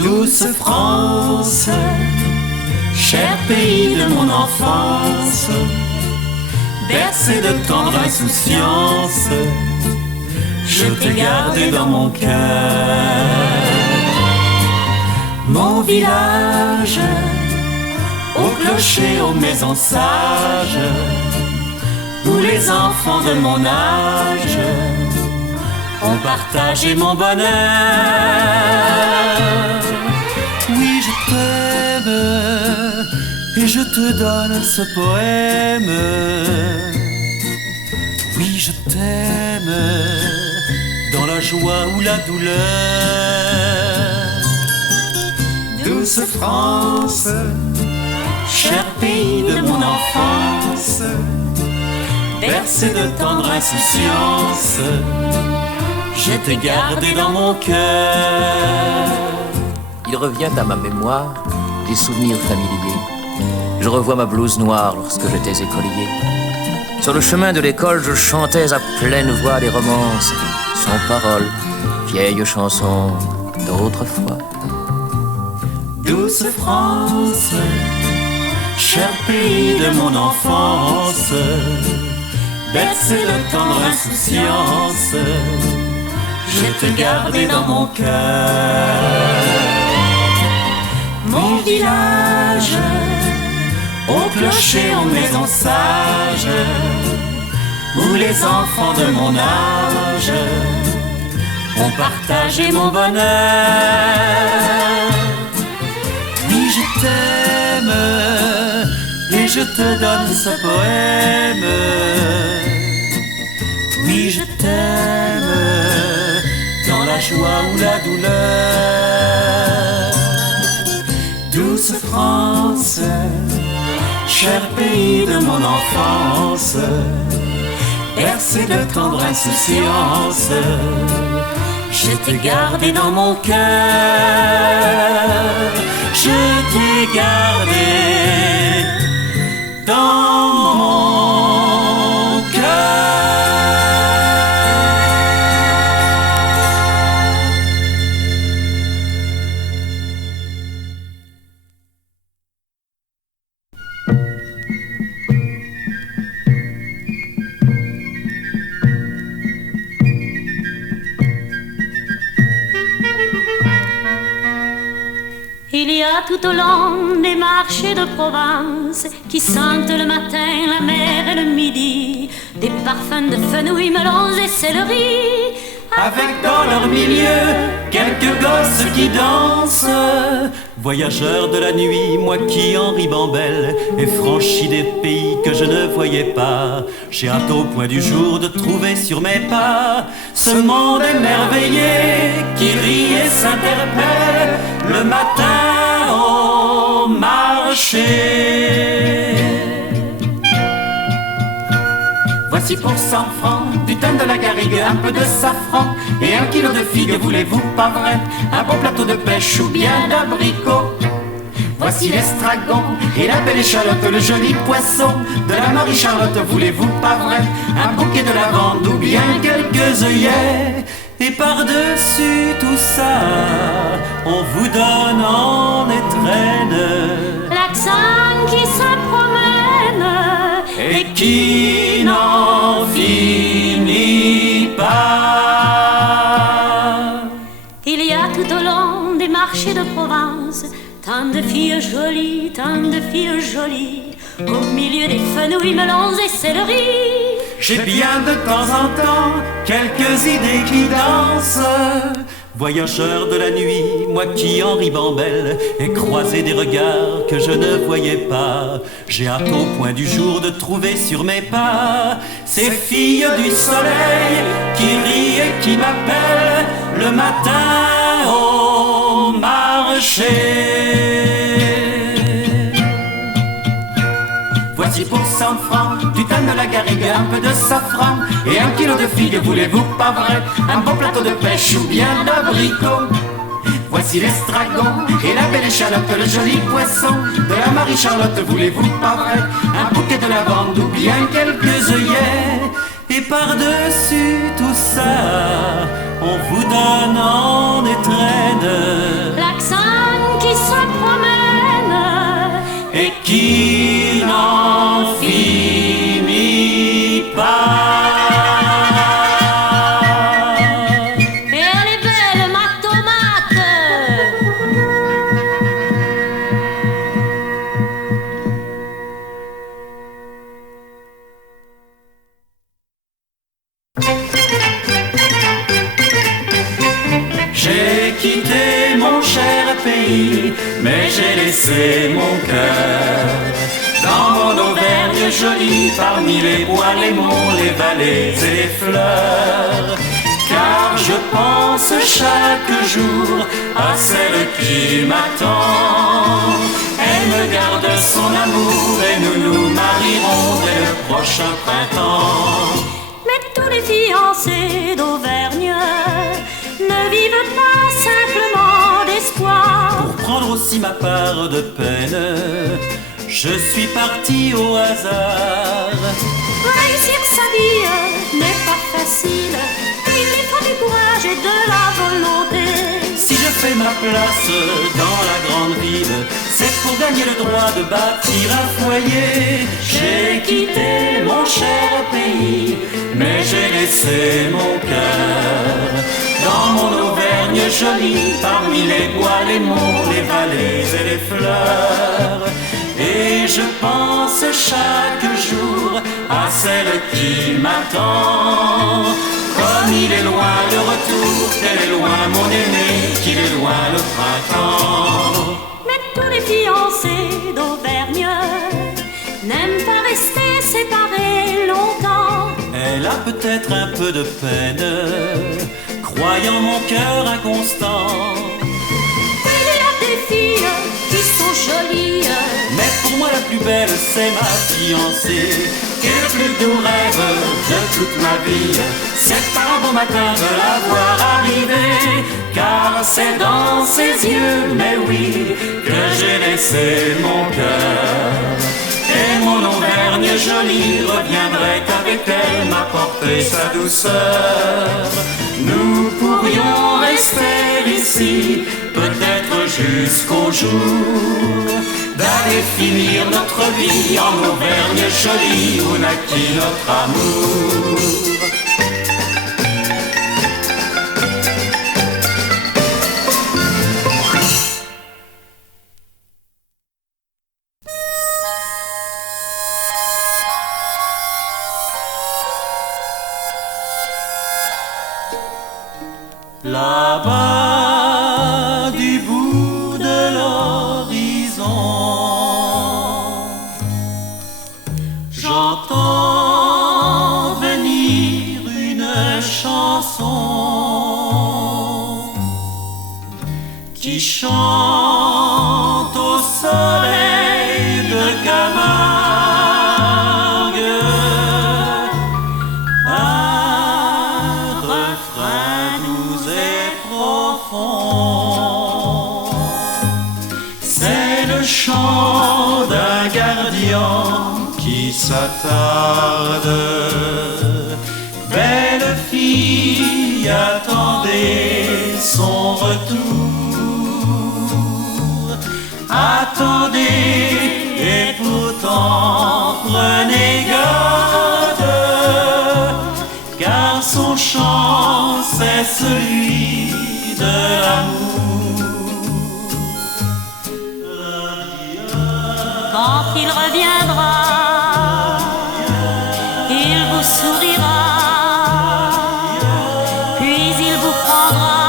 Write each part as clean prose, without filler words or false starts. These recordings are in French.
Douce France, cher pays de mon enfance, bercé de tendre insouciance, je t'ai gardé dans mon cœur. Mon village, au clocher, aux maisons sages, où les enfants de mon âge ont partagé mon bonheur. Oui, je t'aime et je te donne ce poème. Oui, je t'aime dans la joie ou la douleur. Douce France, cher pays de mon enfance, bercé de tendre insouciance, je t'ai gardé dans mon cœur. Il revient à ma mémoire des souvenirs familiers. Je revois ma blouse noire lorsque j'étais écolier. Sur le chemin de l'école, je chantais à pleine voix des romances, sans parole, vieilles chansons d'autrefois. Douce France, cher pays de mon enfance, bercé de tendre insouciance, je t'ai gardé dans mon cœur. Mon village, au clocher, aux maisons sages, où les enfants de mon âge ont partagé mon bonheur. Oui, je t'aime et je te donne ce poème. Oui, je t'aime dans la joie ou la douleur. Douce France, cher pays de mon enfance, bercé de tendre insouciance, je t'ai gardé dans mon cœur. Je t'ai gardé dans mon cœur. Il y a tout au long des marchés de Provence qui sentent le matin la mer et le midi des parfums de fenouil, melons et céleri, avec dans leur milieu quelques gosses qui dansent. Voyageurs de la nuit, moi qui en ribambelle ai franchi des pays que je ne voyais pas, j'ai hâte au point du jour de trouver sur mes pas ce monde émerveillé qui rit et s'interpelle le matin au marché. Voici pour 100 francs du thym de la garrigue, un peu de safran et 1 kilo de figues, voulez-vous pas vrai? Un bon plateau de pêche ou bien d'abricots. Voici l'estragon et la belle échalote, le joli poisson de la Marie-Charlotte, voulez-vous pas vrai? Un bouquet de lavande ou bien quelques œillets. Et par-dessus tout ça, on vous donne en étrenne l'accent qui se promène et qui n'en finit pas. Il y a tout au long des marchés de Provence tant de filles jolies, tant de filles jolies, au milieu des fenouils, melons et céleri. J'ai bien de temps en temps quelques idées qui dansent. Voyageurs de la nuit, moi qui en ribambelle ai croisé des regards que je ne voyais pas, j'ai hâte au point du jour de trouver sur mes pas ces filles du soleil qui rient et qui m'appellent le matin au marché. Voici pour 100 francs du thym de la garrigue, un peu de safran et 1 kilo de figues, voulez-vous pas vrai? Un bon plateau de pêche ou bien d'abricots. Voici l'estragon et la belle échalote, le joli poisson de la Marie-Charlotte, voulez-vous pas vrai? Un bouquet de lavande ou bien quelques œillets. Et par-dessus tout ça, on vous donne en étrenne l'accent et qui n'en finit pas. Et elle est belle, ma tomate. J'ai quitté mon cher pays, mais j'ai laissé mon cœur dans mon Auvergne jolie, parmi les bois, les monts, les vallées et les fleurs. Car je pense chaque jour à celle qui m'attend. Elle me garde son amour et nous nous marierons dès le prochain printemps. Mais tous les fiancés d'Auvergne ne vivent pas simplement d'espoir. Pour prendre aussi ma part de peine, je suis parti au hasard. Réussir sa vie n'est pas facile. Il lui faut du courage et de la volonté. Si je fais ma place dans la grande ville, c'est pour gagner le droit de bâtir un foyer. J'ai quitté mon cher pays, mais j'ai laissé mon cœur dans mon Auvergne jolie, parmi les bois, les monts, les vallées et les fleurs. Et je pense chaque jour à celle qui m'attend. Comme il est loin le retour, tel est loin mon aimé, qu'il est loin le printemps. Mais tous les fiancés d'Auvergne n'aiment pas rester séparés longtemps. Elle a peut-être un peu de peine, croyant mon cœur inconstant. Il y a des filles qui sont jolies, mais pour moi la plus belle c'est ma fiancée. Et le plus doux rêve de toute ma vie, c'est par un bon matin de la voir arriver. Car c'est dans ses yeux, mais oui, que j'ai laissé mon cœur. Et mon Auvergne jolie reviendrait avec elle m'apporter sa douceur. Nous pourrions rester ici, peut-être jusqu'au jour d'aller finir notre vie en Auvergne jolie où naquit notre amour. Là-bas, du bout de l'horizon, j'entends venir une chanson qui chante au soleil de Camargue. Un refrain doux et profond, c'est le chant d'un gardien qui s'attarde. Belle fille, attendez son retour. Attendez et pourtant prenez garde, car son chant c'est celui de l'amour. quand il reviendra, il vous sourira, puis il vous prendra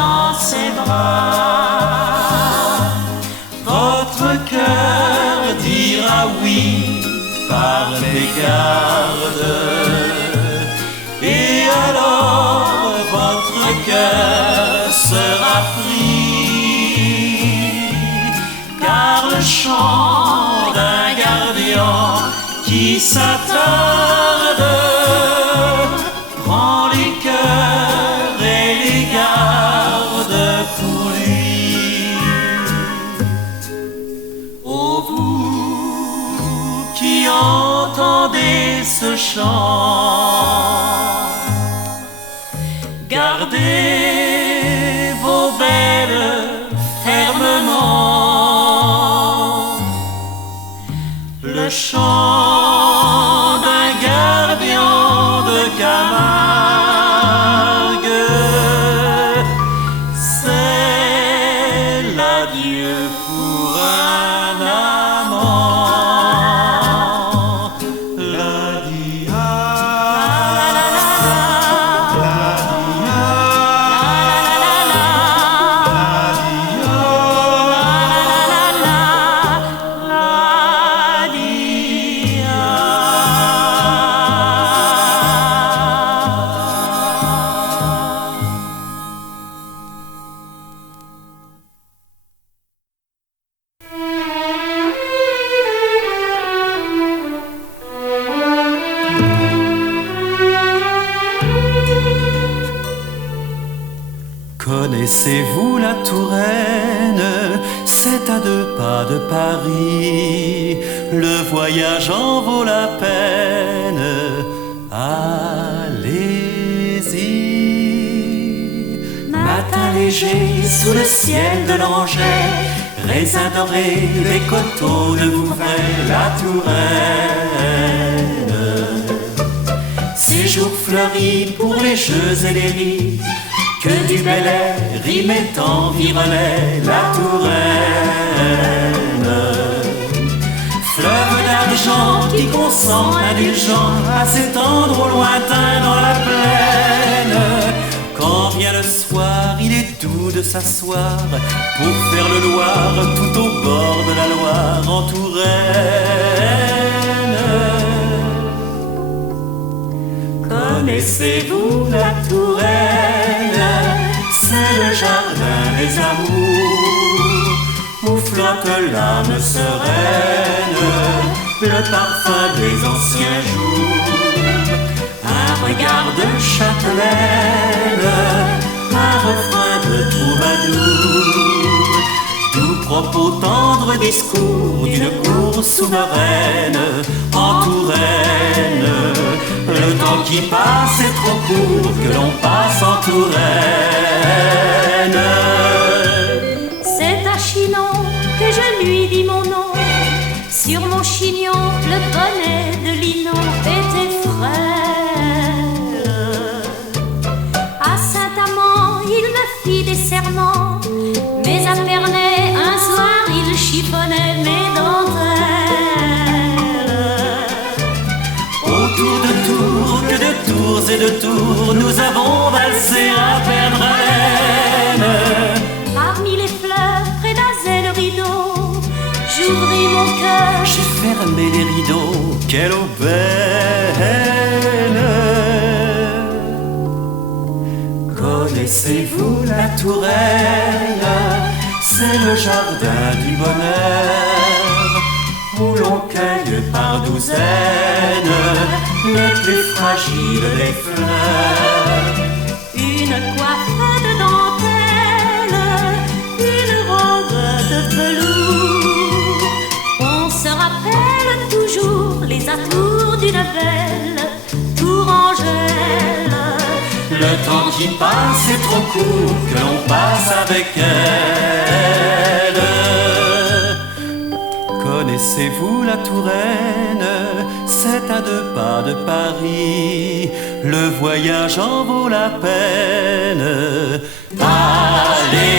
dans ses bras. Votre cœur dira oui par mégarde, et alors votre cœur sera pris, car le chant d'un gardien qui s'attarde prend les cœurs et les garde pour lui. Oh vous qui entendez ce chant, gardez vos belles fermement, le chant d'un gardien de Camargue. C'est l'adieu pour un amant. L'adieu. Connaissez-vous la Touraine? C'est à 2 pas de Paris. Le voyage en vaut la peine. Allez-y. Matin léger sous le ciel de l'Angers, raisin doré des coteaux de Vouvray, la Touraine. Séjour fleuri pour les jeux et les rires, que du bel air rimait environnait la Touraine. Fleuve d'argent qui consent indulgent à s'étendre au lointain dans la plaine. Quand vient le soir, il est doux de s'asseoir pour faire le Loir tout au bord de la Loire en Touraine. Connaissez-vous la Touraine? C'est le jardin des amours où flotte l'âme sereine, le parfum des anciens jours. Un regard de châtelaine, un refrain de troubadour, tout propos tendre discours d'une cour souveraine en Touraine. Le temps qui passe est trop court que l'on passe en Touraine. C'est à Chinon que je lui dis mon nom. Sur mon chignon, le bonnet de lino était frêle. À Saint-Amand, il me fit des serments, mais à Pernay, un soir, il chiffonnait mes dentelles. Autour de Tours, que de tours et de tours, nous avons valsé à perdre haleine. Parmi les fleurs, près d'Azay le rideau, j'ouvris mon cœur. J'ai fermé les rideaux, quelle aubaine. Connaissez-vous la Touraine? C'est le jardin du bonheur où l'on cueille par douzaines les plus fragiles des fleurs. Une coiffe de dentelle, une robe de velours. On se rappelle toujours les atours d'une belle Tourangelle. Le temps qui passe est trop court que l'on passe avec elle. Connaissez-vous la Touraine? C'est à 2 pas de Paris. Le voyage en vaut la peine. Allez-y.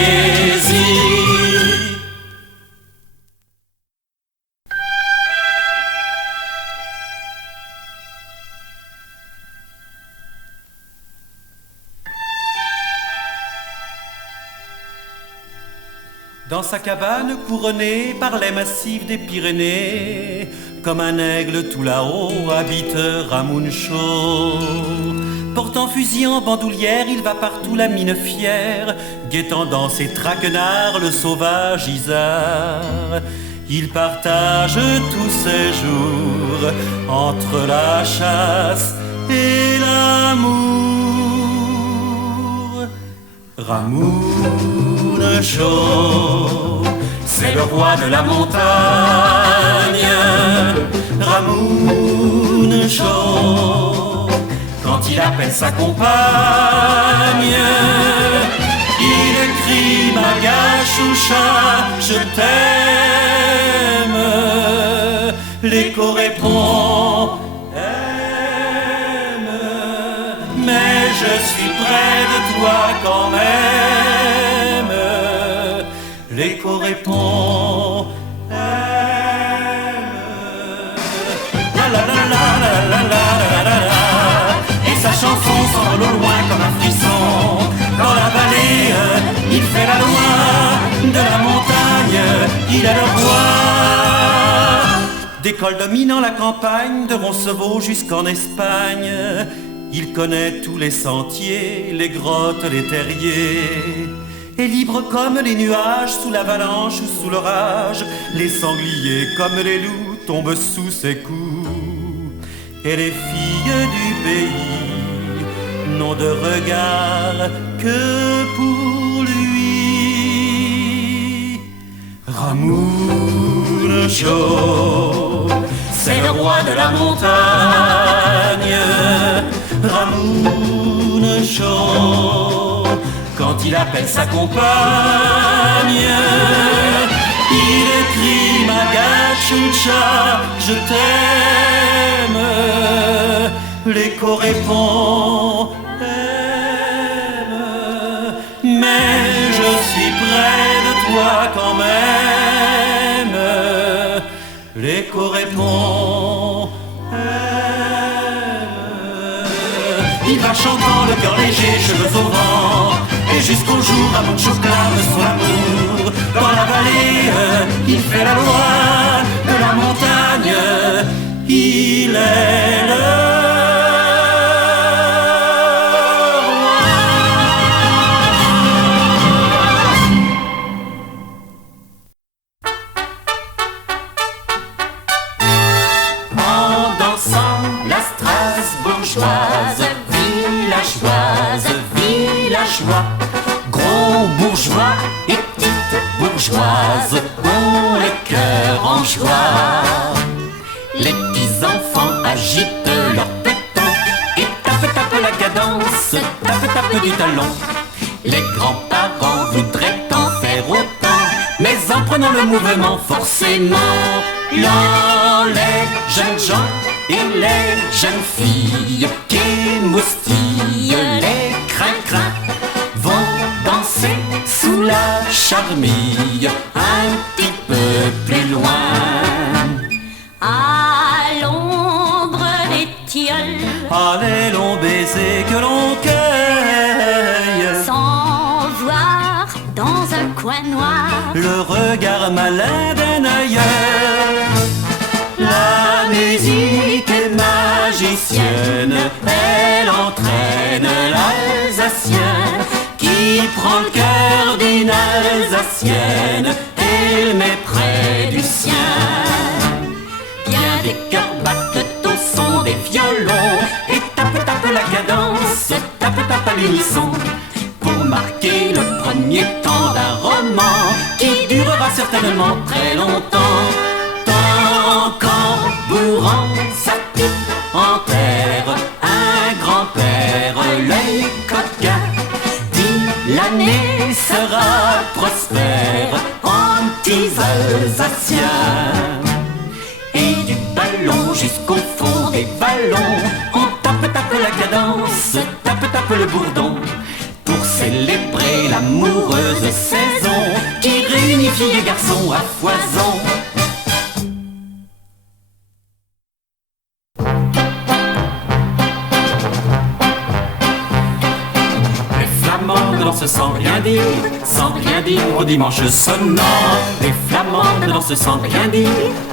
Dans sa cabane couronnée par les massifs des Pyrénées, comme un aigle tout là-haut habite Ramuncho. Portant fusil en bandoulière, il va partout la mine fière, guettant dans ses traquenards le sauvage Isard. Il partage tous ses jours entre la chasse et l'amour. Ramuncho, c'est le roi de la montagne. Ramuncho, quand il appelle sa compagne, il crie Magachoucha, je t'aime. L'écho répond aime, mais je suis près de toi quand même. L'écho répond aime. La la la la la la la la la. Et sa chanson s'envole au loin comme un frisson. Dans la vallée, il fait la loi. De la montagne, il est le roi. D'école dominant la campagne, de Roncevaux jusqu'en Espagne, il connaît tous les sentiers, les grottes, les terriers. Et libre comme les nuages, sous l'avalanche ou sous l'orage, les sangliers comme les loups tombent sous ses coups. Et les filles du pays n'ont de regard que pour lui. Ramouncho, c'est le roi de la montagne. Ramouncho, quand il appelle sa compagne, il écrit Magachuncha, je t'aime. L'écho répond aime, mais je suis près de toi quand même. L'écho répond aime. Il va chantant le cœur léger, cheveux au vent, et jusqu'au jour Ramouncho clame son amour. Dans la vallée, il fait la loi. De la montagne, il est le villageois, gros bourgeois et petites bourgeoises ont le cœur en joie. Les petits enfants agitent leurs pétons et tapent la cadence, tapent du talon. Les grands-parents voudraient en faire autant, mais en prenant le mouvement forcément, les jeunes gens et les jeunes filles qui moustillent les crin-crin vont danser sous la charmille un petit peu plus loin. À l'ombre des tilleuls, Ah, les longs baisers que l'on cueille, sans voir dans un coin noir le regard malin d'un aïeul. La musique est magicienne, elle entraîne l'Alsacien qui prend le cœur d'une Alsacienne et le met près du sien. Bien des cœurs battent au son des violons et tapent la cadence, tapent à l'unisson pour marquer le premier temps d'un roman qui durera certainement très longtemps. Quand bourrant sa pipe en terre, un grand-père, l'œil coquin, dit l'année sera prospère en petits Alsaciens. Et du ballon jusqu'au fond des ballons, on tape la cadence, tape le bourdon, pour célébrer l'amoureuse saison qui réunit filles et garçons à foison. Sans rien dire au dimanche sonnant. Les flamandes dansent sans rien dire,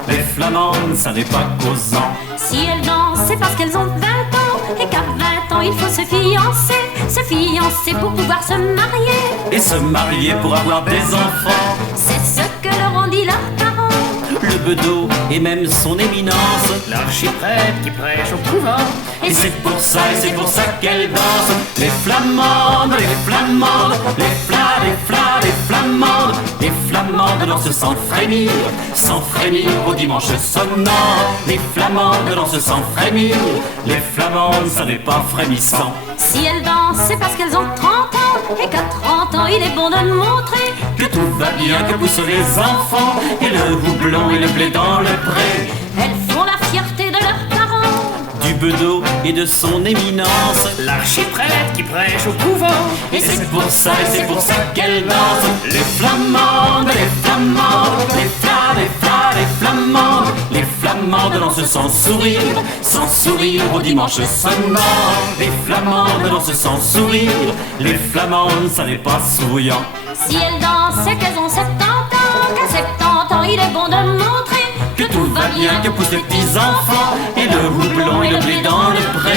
les flamandes ça n'est pas causant. Si elles dansent, c'est parce qu'elles ont 20 ans et qu'à 20 ans il faut se fiancer pour pouvoir se marier. Et se marier pour avoir des enfants, c'est ce que leur ont dit leurs parents. Le bedeau et même son éminence, l'archiprêtre qui prêche au couvent. et c'est pour ça qu'elles dansent. Les flamandes, les flamandes, les flamandes, les flamandes dansent sans frémir au dimanche sonnant. Les flamandes dansent sans frémir, les flamandes ça n'est pas frémissant. Si elles dansent, c'est parce qu'elles ont 30 ans et qu'à 30 ans il est bon de montrer Que tout va bien, que poussent les enfants et le houblon et le blé dans le pré. Elles bedeau et de son éminence, l'archiprêtre qui prêche au couvent. Et c'est pour ça qu'elle danse. Les flamandes, les flamandes, les flamandes. Les flamandes dansent sans sourire au dimanche sonnant. Les flamandes dansent sans sourire, les flamandes ça n'est pas souriant. Si elles dansent, c'est qu'elles ont 70 ans, qu'à 70 ans il est bon de montrer que tout va bien, que poussent les petits enfants, et le houblon et le blé dans le pré.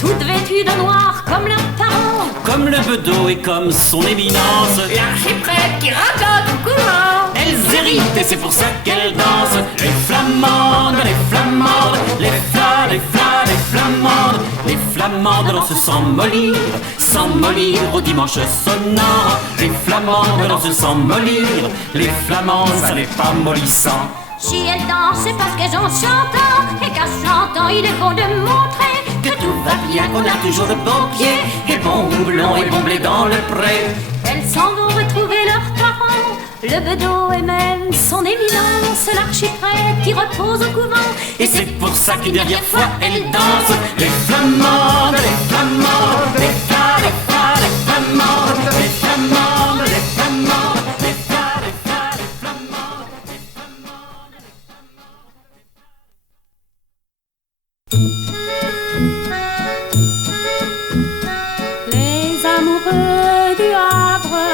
Toutes vêtues de noir comme leurs parents, comme le bedeau et comme son éminence, l'archiprêtre qui raconte au couvent. Elles héritent et c'est pour ça qu'elles dansent. Les flamandes, les flamandes, les flamandes. Les flamandes dansent sans mollir au dimanche sonnant. Les flamandes dansent sans mollir, les flamandes ça n'est pas mollissant. Si elles dansent, c'est parce qu'elles ont 100 ans, et qu'à 100 ans il est bon de montrer que tout va bien, qu'on a toujours de beaux pieds, et bon houblon et bon blé dans le pré. Elles s'en vont retrouver leurs parents, le bedeau et même son éminence, l'archiprêtre qui repose au couvent. Et c'est pour ça qu'une dernière fois elles dansent. Les flamandes, les flamandes, les flamandes, les flamandes, les flamandes, les flamandes. Les amoureux du Havre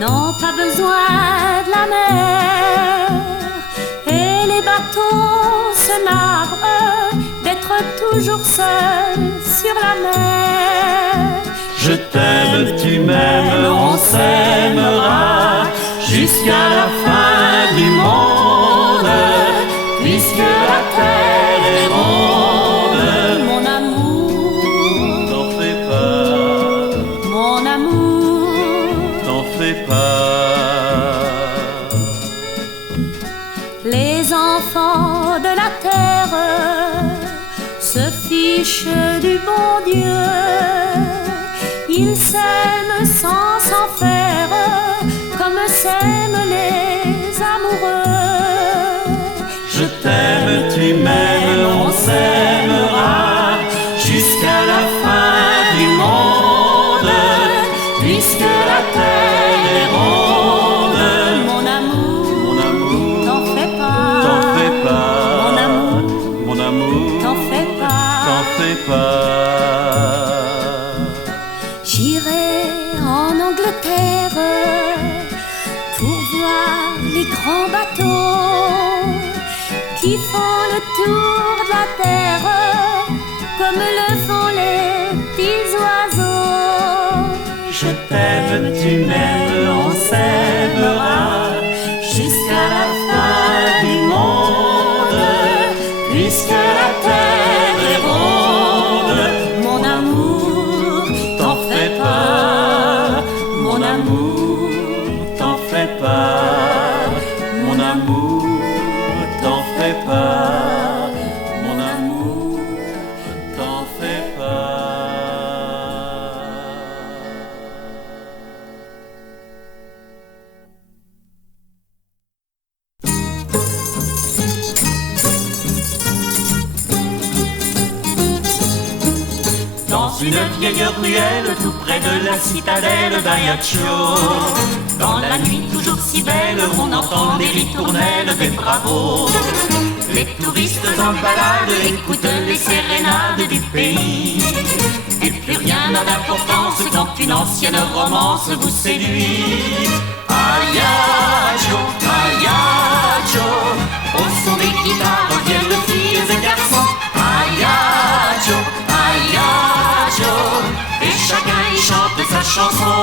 n'ont pas besoin de la mer, et les bateaux se narrent d'être toujours seuls sur la mer. Je t'aime, tu m'aimes, on s'aimera jusqu'à la fin du monde, puisque la terre est ronde. Mon amour, T'en fais pas, mon amour, t'en fais pas. les enfants de la terre se fichent du bon Dieu. Ils s'aiment sans s'en faire, comme s'aiment les amoureux. Je t'aime, tu m'aimes, on s'aimera jusqu'à la fin du monde, puisque la terre est ronde. Mon amour, t'en fais pas, T'en fais pas, mon amour, mon amour, t'en fais pas. t'en fais pas. J'irai en Angleterre pour voir les grands bateaux qui font le tour de la terre comme le font les petits oiseaux. Je t'aime, tu m'aimes, on s'aimera jusqu'à la fin du monde, puisque la terre est ronde. Mon amour, T'en fais pas, mon amour, t'en fais pas, mon amour, t'en fais pas, mon amour, t'en fais pas. Dans une vieille ruelle tout près de la citadelle d'Ajaccio, dans la nuit toujours si belle, on entend des ritournelles des bravos. Les touristes en balade écoutent les sérénades du pays, et plus rien n'a d'importance quand une ancienne romance vous séduit. Ajaccio, Ajaccio, au son des guitares viennent filles et garçons. Ajaccio, Ajaccio, et chacun y chante sa chanson.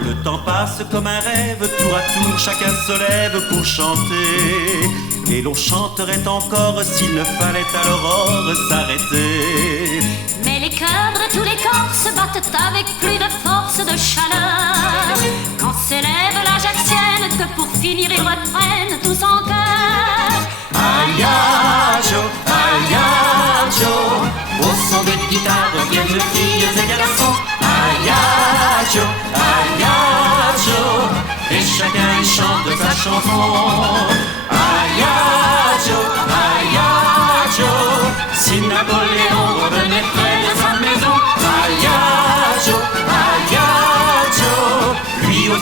Le temps passe comme un rêve, tour à tour chacun se lève pour chanter. Et l'on chanterait encore s'il ne fallait à l'aurore s'arrêter. mais les cœurs de tous les corps se battent avec plus de force, de chaleur, quand s'élève l'Ajaccienne que pour finir ils reprennent tous en chœur. Ajaccio, Ajaccio, au son des guitares viennent filles et garçons. Ajaccio, Ajaccio, et chacun y chante sa chanson. Ajaccio, Ajaccio, si n'importe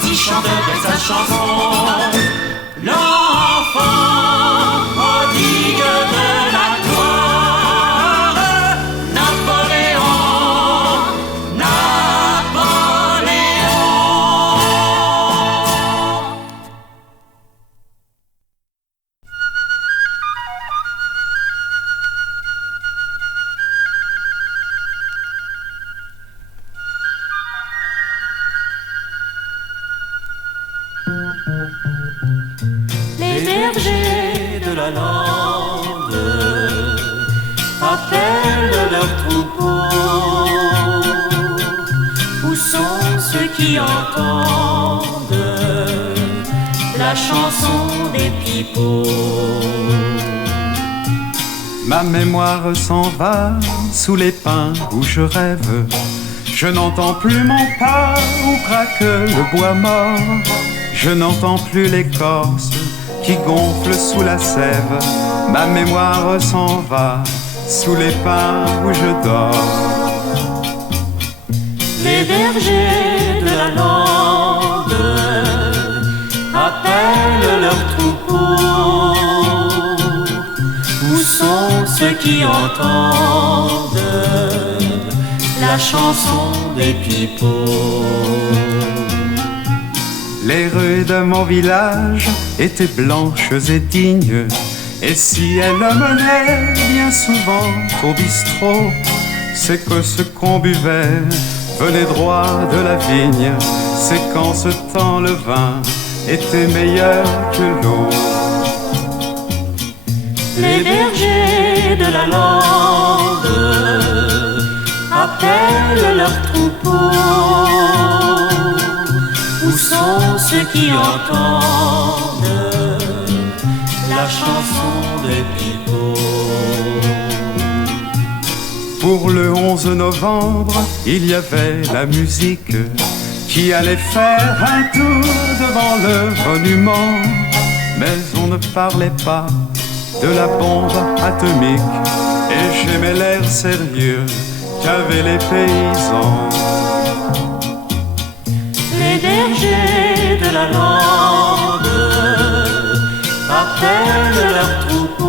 Voici chante de sa chanson. L'enfant prodigue de la gloire. Napoléon, Napoléon. Les bergers De la lande appellent leurs troupeaux. Où sont ceux qui entendent la chanson des pipeaux. Ma mémoire s'en va sous les pins où je rêve. Je n'entends plus mon pas où craque le bois mort. Je n'entends plus l'écorce qui gonfle sous la sève. Ma mémoire s'en va sous les pins où je dors. les bergers de la lande appellent leurs troupeaux. Où sont ceux qui entendent la chanson des pipeaux? Les rues de mon village étaient blanches et dignes. Et si elles menaient bien souvent au bistrot, c'est que ce qu'on buvait venait droit de la vigne. C'est qu'en ce temps le vin était meilleur que l'eau. Les bergers de la lande appellent leurs troupeaux. Où sont ceux qui entendent la chanson des pipeaux? Pour le 11 novembre, il y avait la musique qui allait faire un tour devant le monument. Mais on ne parlait pas de la bombe atomique, et j'aimais l'air sérieux qu'avaient les paysans. Les bergers de la lande appellent leurs troupeaux.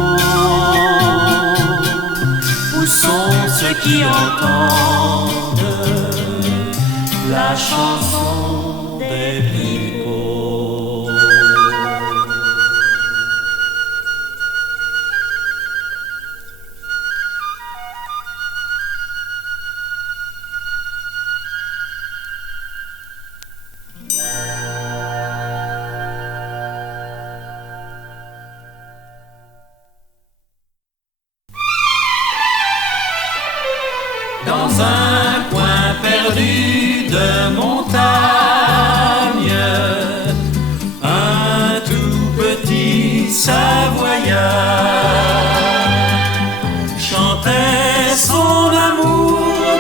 Où sont ceux qui entendent la chanson des pipeaux? Dans un coin perdu de montagne, un tout petit Savoyard chantait son amour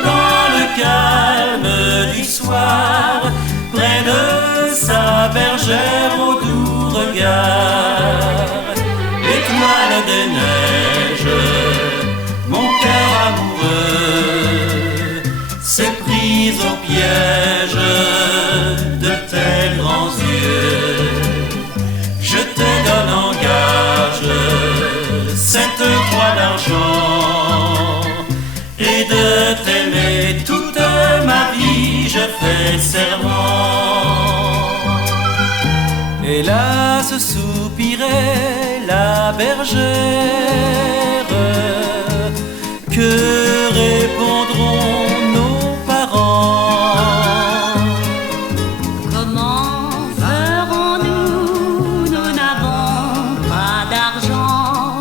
dans le calme du soir, près de sa bergère au doux regard. Étoile des neiges, mon cœur amoureux s'est prise au piège de tes grands yeux. Je te donne en gage cette croix d'argent, et de t'aimer toute ma vie je fais serment. Hélas, soupirait la bergère, que répondront nos parents? Comment ferons-nous? Nous n'avons pas d'argent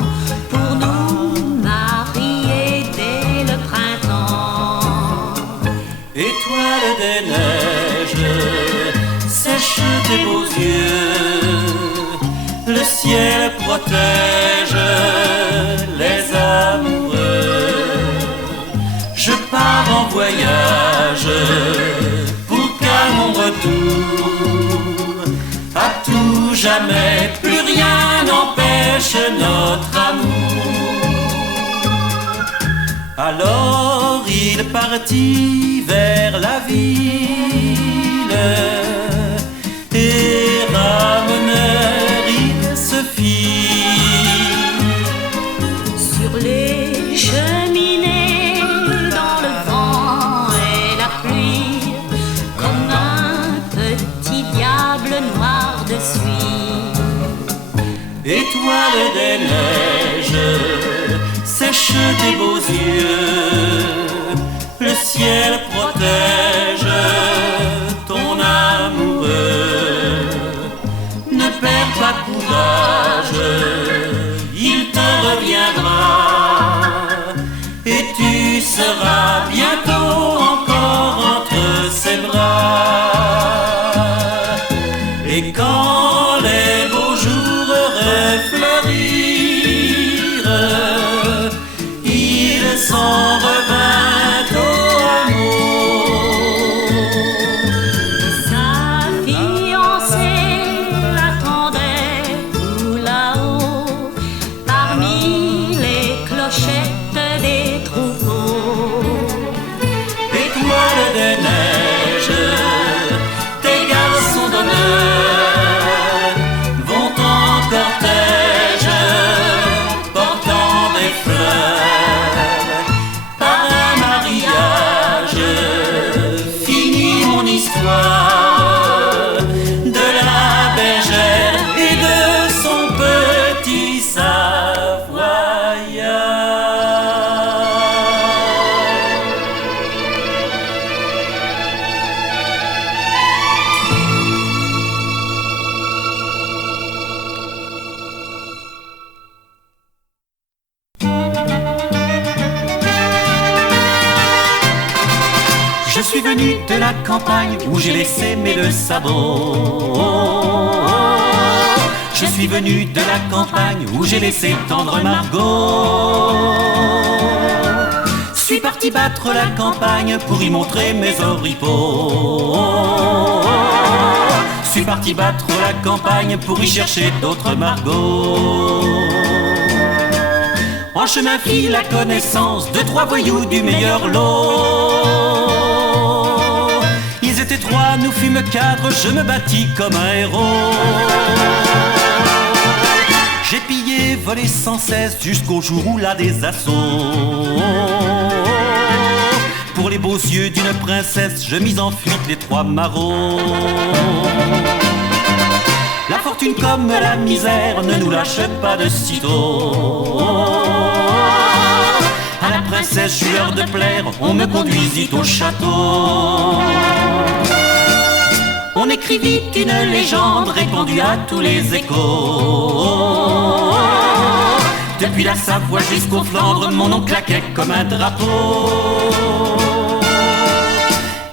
pour nous marier dès le printemps. Étoile des neiges, sèche tes beaux yeux, le ciel protège les amoureux. Je pars en voyage pour qu'à mon retour, à tout jamais, plus rien n'empêche notre amour. Alors il partit vers la ville, des neiges sèche tes beaux yeux. Le ciel protège ton amoureux. Ne perds pas courage, il te reviendra. Et tu seras bientôt encore entre ses bras. Et quand les beaux jours refleurirent, il s'en revint au hameau. Sa fiancée l'attendait tout là-haut, parmi les clochettes des troupeaux. Étoiles de neige, tes garçons d'honneur vont en cortège, portant des fleurs. Par un mariage, finit mon histoire de la bergère et de son petit savoyard. Je suis venu de la campagne où j'ai laissé mes deux sabots. Je suis venu de la campagne où j'ai laissé tendre Margot. Suis parti battre la campagne pour y montrer mes oripeaux. Suis parti battre la campagne pour y chercher d'autres Margot. En chemin fit la connaissance de trois voyous du meilleur lot. Ils étaient trois, nous fûmes quatre, je me battis comme un héros. J'ai pillé, volé sans cesse jusqu'au jour où là des assauts. Pour les beaux yeux d'une princesse, je mis en fuite les trois marauds. La fortune comme la misère ne nous lâche pas de sitôt. À la princesse, j'eus l'heure de plaire, on me conduisit au château. On écrivit une légende répandue à tous les échos. Depuis la Savoie jusqu'aux Flandres, mon nom claquait comme un drapeau.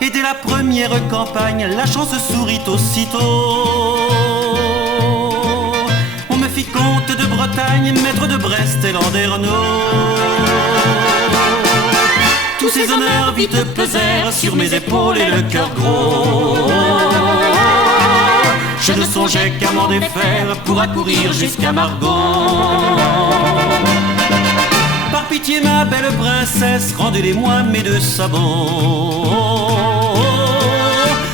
Et dès la première campagne, la chance sourit aussitôt. On me fit comte de Bretagne, maître de Brest et Landerneau. Tous ces honneurs vite pesèrent sur mes épaules et le cœur gros. Je ne songeais qu'à m'en défaire pour accourir jusqu'à Margot. Par pitié ma belle princesse, rendez-les-moi mes deux sabots.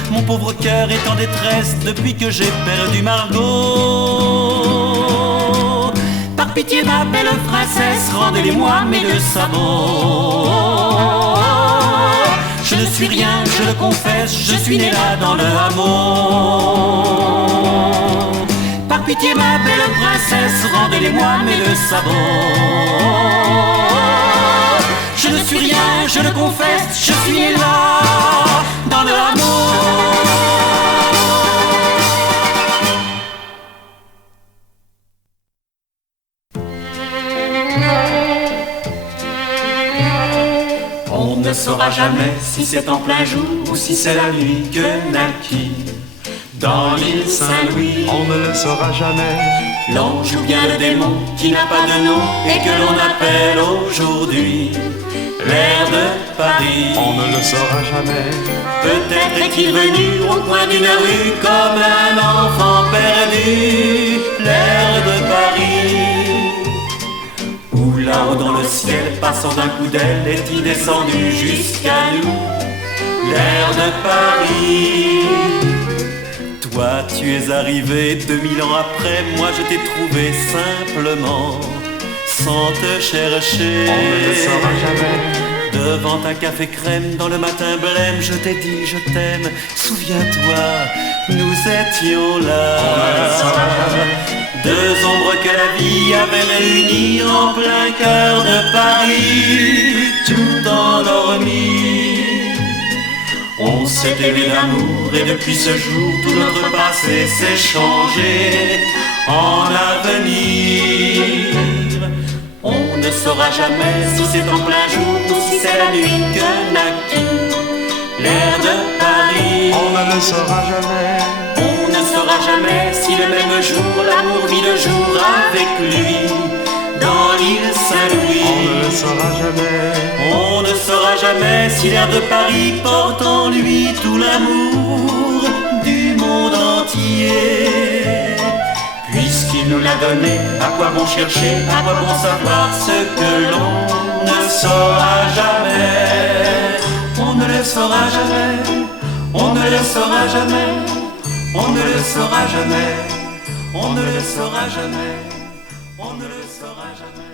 Mon pauvre cœur est en détresse depuis que j'ai perdu Margot. Par pitié ma belle princesse, rendez-les-moi mes deux sabots. Je ne suis rien, je le confesse, je suis né là dans le hameau. Par pitié ma belle princesse, rendez-les-moi mes deux sabots. Je ne suis rien, je le confesse, je suis né là dans le hameau. On ne saura jamais si c'est en plein jour ou si c'est la nuit que naquit dans l'île Saint-Louis. On ne le saura jamais. L'ange ou bien le démon qui n'a pas de nom et que l'on appelle aujourd'hui l'air de Paris. On ne le saura jamais. Peut-être est-il venu au coin d'une rue comme un enfant perdu, l'air de Paris. Ou là-haut dans le ciel, passant d'un coup d'aile, est-il descendu jusqu'à nous, l'air de Paris. Toi, tu es arrivé 2000 ans après, moi je t'ai trouvé simplement, sans te chercher. On ne le saura jamais. Devant un café crème, dans le matin blême, je t'ai dit je t'aime, souviens-toi, nous étions là. On ne le saura jamais. deux ombres que la vie avait réunies en plein cœur de Paris, tout endormies. On s'est aimé d'amour et depuis ce jour tout notre passé s'est changé en avenir. On ne saura jamais si c'est en plein jour ou si c'est la nuit que naquit l'air de Paris. On ne le saura jamais. On ne saura jamais si le même jour l'amour vit le jour avec lui dans l'île Saint-Louis. On ne le saura jamais. On ne saura jamais si l'air de Paris porte en lui tout l'amour du monde entier. Puisqu'il nous l'a donné, à quoi bon chercher, à quoi bon savoir ce que l'on ne saura jamais. On ne le saura jamais, on ne le saura jamais, on ne le saura jamais, on ne le saura jamais, on ne le saura jamais.